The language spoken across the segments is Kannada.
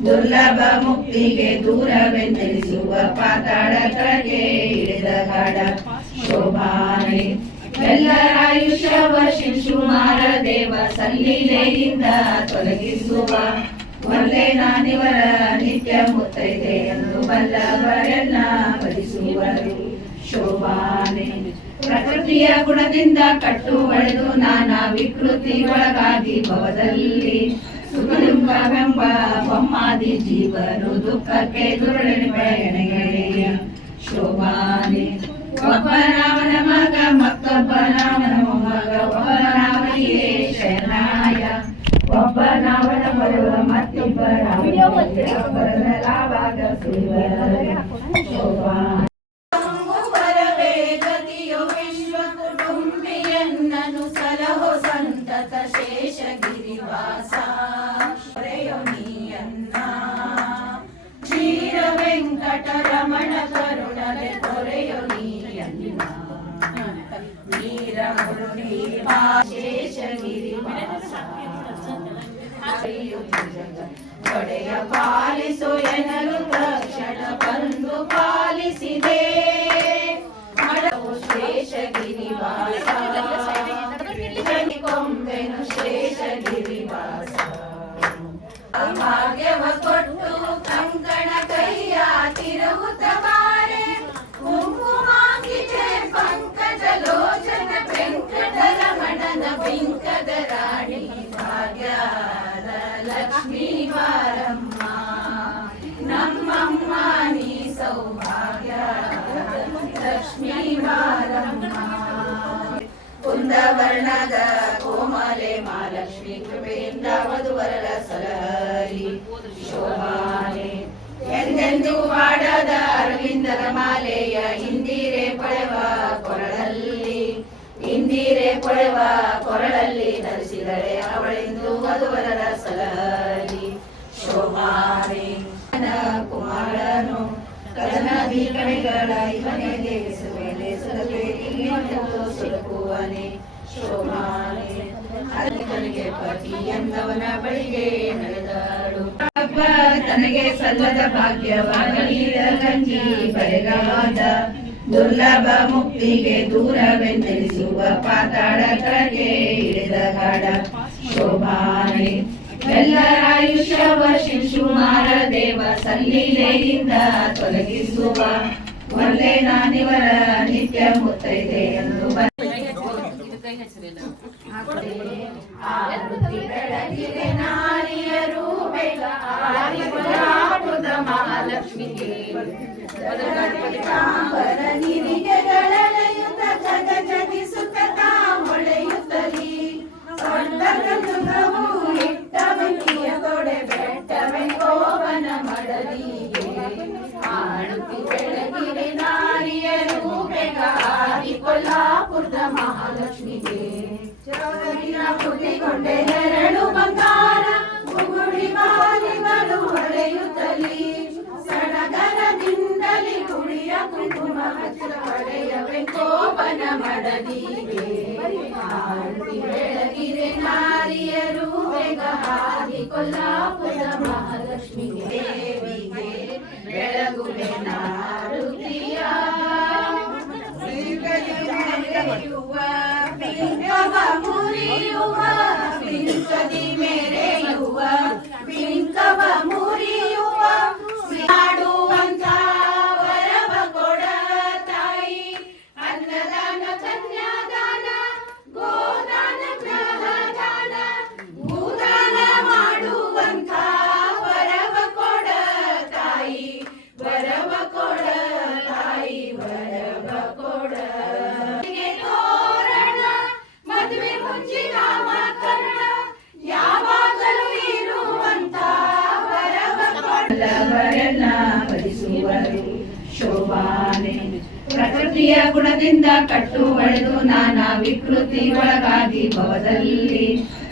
ದುರ್ಲಭ ಮುಕ್ತಿಗೆ ದೂರವೆಂದೆನಿಸುವ ಪಾತಾಳ ಕೆಳಗೆ ಇಳಿದ ಗಾಢ ಶೋಭಾನೆ ಎಲ್ಲರ ಆಯುಷ್ಯವ ಶಿಶುಮಾರ ದೇವ ಸಲ್ಲಿಲೆಯಿಂದ ತೊಲಗಿಸುವ ಒಲ್ಲೆ ನಾನಿವರ ನಿತ್ಯ ಮುತ್ತೈದೆ ಎಂದು ಬಲ್ಲವರೆಲ್ಲ ಭಜಿಸುವರು ಶೋಭಾನೆ ಪ್ರಕೃತಿಯ ಗುಣದಿಂದ ಕಟ್ಟು ಒಡೆದು ನಾನಾ ವಿಕೃತಿ ಒಳಗಾಗಿ ಭವದಲ್ಲಿ ಸುಖಲಿಂಗವೆಂಬ ಬೊಮ್ಮಾದಿ ಜೀವರು ದುಃಖಕ್ಕೆ ದುರುಳೆಣೆಯ ಶೋಭಾನೆ ಒಬ್ಬನಾವನ ಮಗ ಮತ್ತೊಬ್ಬನಾವನ ಮೊಮ್ಮಗ ಒಬ್ಬನಾವನಿಗೆ ಶಯನಾಯ ಒಬ್ಬನಾವನ ಬರುವ ಮತ್ತಿಬ್ಬರಾವಾಗ ಶೋಭಾನೆ ವಿಶ್ವಕುಟುಂಬಿಯನ್ನನು ಸಲಹೋ ಸಂತತ ಶೇಷಗಿರಿವಾಸ ಕ್ಷೀರ ವೆಂಕಟರಮಣ ಕರುಣಲೆ ಕೊರೆಯೊನಿಯನ್ನ ವೀರ ಮುರುಳಿ ಶೇಷಗಿರಿವಾಸ ಒಡೆಯ ಪಾಲಿಸು ಎನ್ನಲು ತಕ್ಷಣ ಬಂದು ಪಾಲಿಸಿದೆ ಶೇಷಗಿರಿವಾಸ ಕೊಂಬೆನು ಶೇಷಗಿರಿವಾಸ ಭಾಗ್ಯವ ಕೊಟ್ಟು ಕಂಕಣ ಕೈಯ ತಿರುವುತ ಬಾರೆ ಕುಂಕುಮಾಂಗಿಗೆ ಪಂಕಜ ಲೋಚನ ವೆಂಕಟರಮಣನ ಬಿಂಕದ ರಾಣಿ ಭಾಗ್ಯದ ಲಕ್ಷ್ಮೀ ಬಾರಮ್ಮ ನಮ್ಮಮ್ಮ ನೀ ಸೌಭಾಗ್ಯ ಲಕ್ಷ್ಮೀ ಬಾರಮ್ಮ ಕುಂದವರ್ಣದ ಕೋಮಲೆ ಮಹಾಲಕ್ಷ್ಮಿ ಕೃಪೆಯಿಂದ ವಧುವರರ ಸಲಹರಿ ಶೋಭಾನೆ ಎಂದೆಂದು ವಾಡದ ಅರವಿಂದರ ಮಾಲೆಯ ಇಂದಿರೆ ಪಡೆವ ಕೊರಳಲ್ಲಿ ಧರಿಸಿದರೆ ಅವಳೆಂದು ವಧುವರರ ಸಲಹರಿ ಶೋಭಾನೆ ಕುಮಾರನು ಕದನದಿ ಕಡೆಗಳ ಇವನಿಗೆ ಸುಲಕುವನೆ ಶೋಭಾನೆ ತನಗೆ ಪತಿ ಎಂದವನ ಬಳಿಗೆ ನಡೆದಾಡು ತನಗೆ ಸಲ್ಲದ ಭಾಗ್ಯವಾಗಲಿದ ಗಂಜಿ ಬರೆಗಾದ ದುರ್ಲಭ ಮುಕ್ತಿಗೆ ದೂರವೆಂದೆನಿಸುವ ಪಾತಾಳ ಕೆಳಗೆ ಇಳಿದ ಗಾಢ ಶೋಭಾನೆ ಎಲ್ಲರ ಆಯುಷ್ಯವ ಶಿಶುಮಾರ ದೇವ ಸಲ್ಲಿಲೆಯಿಂದ ತೊಲಗಿಸುವ ಒಲ್ಲೆ ನಾನಿವರ ನಿತ್ಯ ಮುತ್ತೈದೆ ಎಂದು ಬೆಳಗಿರೆ ನಾರಿಯರು ಬೇಗ ಮಹಾಲಕ್ಷ್ಮಿಗೆ ನೀರಿಗೆಗಳಲೆಯುತ್ತ ಜಗ ಜಗಿಸುತ್ತ ಹೊಳೆಯುತ್ತಲಿ ಇಟ್ಟ ಬೆಂಕಿಯ ತೊಡೆ ಬೆಟ್ಟವೆಂಗೋವನ ಮಡಲಿಗೆ ಆಡುತ್ತಿ ಬೆಳಗಿರೆ ನಾರಿಯರು ಬೇಗ ಕೊಲ್ಲಾಪುರದ ಮಹಾಲಕ್ಷ್ಮಿಗೆ ಹುಟ್ಟಿಕೊಂಡೆ ಎರಡು ಬಂಗಾರ ಗುಗುಡಿ ಬಾಲಿಗಳು ಹೊಳೆಯುತ್ತಲಿ ಸಡಗರದಿಂದಲಿ ಗುಡಿಯ ಕುಂಕುಮ ಪಡೆಯವೆಂಕೋಪನ ಮಡಲಿಗೆ ಆಡುತ್ತಿ ಬೆಳಗಿರೆ ನಾರಿಯರು ಬೇಗ ಕೊಲ್ಲಾಪುರದ ಮಹಾಲಕ್ಷ್ಮಿಗೆ ದೇವಿಗೆ ಬೆಳಗುವೆ ನಾರುತಿಯ ಪಿಂಕವ ಮುರಿಯುವ ಪಿಂಕದಿ ಮೇರೆಯುವ ಪಿಂಕವ ಮುರಿಯುವ ಮಾಡುವಂತ ವರವ ಕೊಡ ತಾಯಿ ಅನ್ನದಾನ ಕನ್ಯಾದಾನ ಗೋದಾನ ಗ್ರಹದಾನ ಭೂದಾನ ಮಾಡುವಂತ ವರವ ಕೊಡ ತಾಯಿ ವರವ ಕೊಡ ತಾಯಿ ವರವ ಕೊಡ ತೋರಣ ಮದುವೆ ಮುಂಚಿ ನಾಮಕರಣ ಯಾವಾಗಲೂ ಇರುವಂತ ವರವ ಕೊಡವರೆಲ್ಲ ಭಜಿಸುವರು ಶೋಭಾನೆ ಪ್ರಕೃತಿಯ ಗುಣದಿಂದ ಕಟ್ಟು ಒಡೆದು ನಾನಾ ವಿಕೃತಿ ಒಳಗಾಗಿ ಭವದಲ್ಲಿ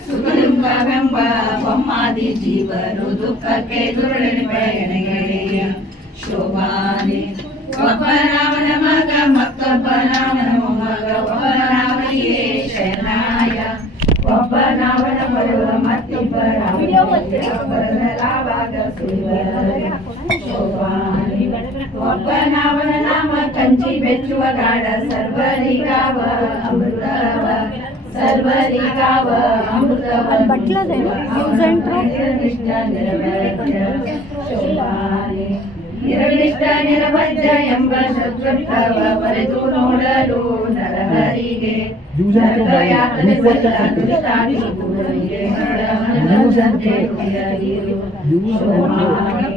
ಸುಖಲಿಂಗವೆಂಬ ಬೊಮ್ಮಾದಿ ಜೀವರು ದುಃಖಕ್ಕೆ ದುರುಳೆಣೆಯ ಶೋಭಾನೆ ಒಬ್ಬನಾವನ ಮಗ ಮತ್ತೊಬ್ಬನಾವನ ಮೊಮ್ಮಗ ಒಬ್ಬನಾವನಿಗೆ ಶಯನಾಯ ಒಬ್ಬನಾವನ ಬರುವ ಮತ್ತಿಬ್ಬರಾವಾಗ ಶೋಭಾನೆ ಒಬ್ಬನವನ ನಾಮ ಕಂಚಿ ಬೆಚ್ಚುವ ಗಾಢ ಸರ್ವರಿಗಾವ ಅಮೃತವ ಸರ್ವರಿಗಾವ ಅಮೃತವ ಶೋಭಾನೆ ನಿರಳಿಷ್ಟ ನಿರವಜ್ಜ ಎಂಬ ಶತ್ರುತ್ವ ಬರೆದು ನೋಡಲು ನರಹರಿಗೆ ನರಕಯಾತನೆ ಸಕಲ ದುರಿತಾಗಿ ಗುರುವಿಗೆ ಮರಣವಂತೆ ಉಳಿಯದಿರು. ಶೋಭಾನೆ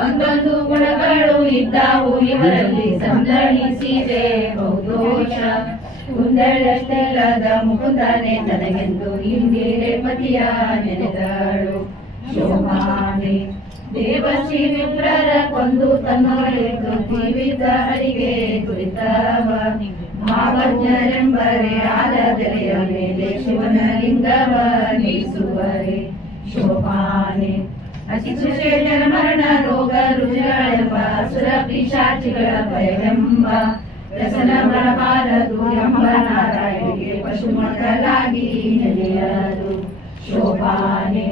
ಒಂದೊಂದು ಗುಣಗಳು ಇದ್ದಾವು ಇವರಲ್ಲಿ ಸಂದಣಿಸಿದೆ ಬಹುದೋಷ ಕುಂದಳಷ್ಟೆಲ್ಲದ ಮುಕುಂದನೆ ತನಗೆಂದು ಇಂದಿರೆ ಪತಿಯ ನೆನೆದಳು. ಶೋಭಾನೆ ದೇವಶ್ರೀ ವಿಪ್ರರ ಕೊಂದು ತನ್ನೊಳಿದ್ದು ಜೀವಿತ ಹರಿಗೆ ಕುರಿತವ ಮಾವಜ್ಞರೆಂಬರೆ ಆಲದೆಲೆಯ ಮೇಲೆ ಶಿವನ ಲಿಂಗವ ನಿಲ್ಲಿಸುವರೆ. ಶೋಭಾನೆ ಅತಿಶೇಷನ ಮರಣ ರೋಗ ರುಜಿಗಳೆಂಬ ಅಸುರ ಪಿಶಾಚಿಗಳ ಭಯವೆಂಬ ವ್ಯಸನ ಬರಬಾರದು ಎಂಬ ನಾರಾಯಣಿಗೆ ಪಶು ಮಕ್ಕಳಾಗಿ ನೆಲೆಯರು. ಶೋಭಾನೆ